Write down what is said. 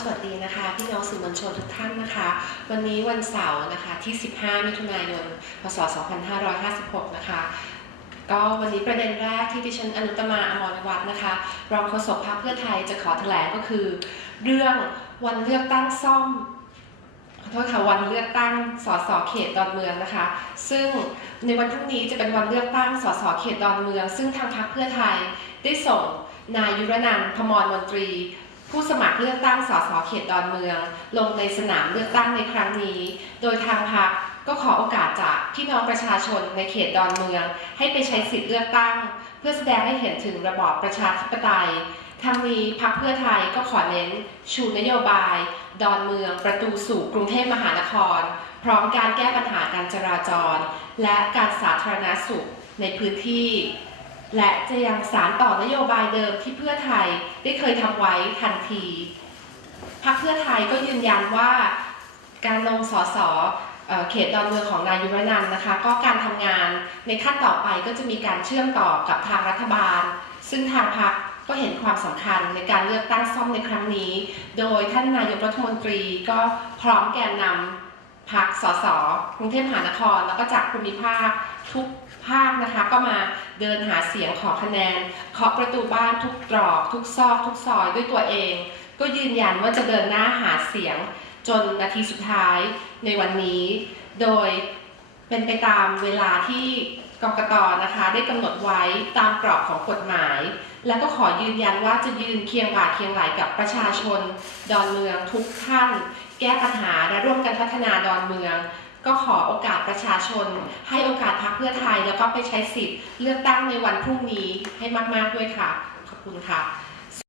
สวัสดีนะคะ พี่น้องสื่อมวลชนทุกท่านนะคะ วันนี้วันเสาร์นะคะที่ 15 มิถุนายน พศ 2556 นะคะ ก็วันนี้ประเด็นแรกที่ดิฉันอนุตมาอมรวัฒน์นะคะ รองโฆษกพรรคเพื่อไทยจะขอแถลงก็คือ เรื่องวันเลือกตั้งซ่อมขอโทษค่ะวันเลือกตั้งสสเขตดอนเมืองนะคะ ซึ่งในวันพรุ่งนี้จะเป็นวันเลือกตั้งสสเขตดอนเมือง ซึ่งทางพรรคเพื่อไทยได้ส่งนายยุรนันท์พมรมนตรี ผู้สมัครเลือกตั้งสสเขตดอนเมือง ลงในสนามเลือกตั้งในครั้งนี้ โดยทางพรรคก็ขอโอกาสจากพี่น้องประชาชนในเขตดอนเมือง ให้ไปใช้สิทธิ์เลือกตั้ง เพื่อแสดงให้เห็นถึงระบอบประชาธิปไตยทางนี้พรรคเพื่อไทยก็ขอเน้น ชูนโยบาย ดอนเมือง ประตูสู่กรุงเทพมหานคร พร้อมการแก้ปัญหาการจราจร และการสาธารณสุขในพื้นที่ และจะยังสารต่อนโยบายเดิมที่เพื่อไทยได้เคยทำไว้ทันทีพรรคเพื่อไทยก็ยืนยันว่าการลงสสเอ่อเขตดอนเมืองของนายยุรนันนะคะ ก็การทำงานในขั้นต่อไปก็จะมีการเชื่อมต่อกับทางรัฐบาล ซึ่งทางพรรคก็เห็นความสำคัญในการเลือกตั้งซ่อมในครั้งนี้ โดยท่านนายกรัฐมนตรีก็พร้อมแกนนำ พักสสกรุงเทพมหานคร แล้วก็จากภูมิภาคทุกภาคนะคะ ก็มาเดินหาเสียงขอคะแนนเคาะประตูบ้านทุกตรอก ทุกซอก ทุกซอยด้วยตัวเอง ก็ยืนยันว่าจะเดินหน้าหาเสียงจนนาทีสุดท้ายในวันนี้ โดยเป็นไปตามเวลาที่ กกตนะคะได้กำหนดไว้ตามกรอบของกฎหมาย และก็ขอยืนยันว่าจะยืนเคียงบ่าเคียงไหลกับประชาชน ดอนเมืองทุกท่าน แก้ปัญหาและร่วมกันพัฒนาดอนเมือง ก็ขอโอกาสประชาชน ให้โอกาสพรรคเพื่อไทย แล้วก็ไปใช้สิทธิ์เลือกตั้งในวันพรุ่งนี้ให้มาก ๆ ด้วยค่ะ ขอบคุณค่ะ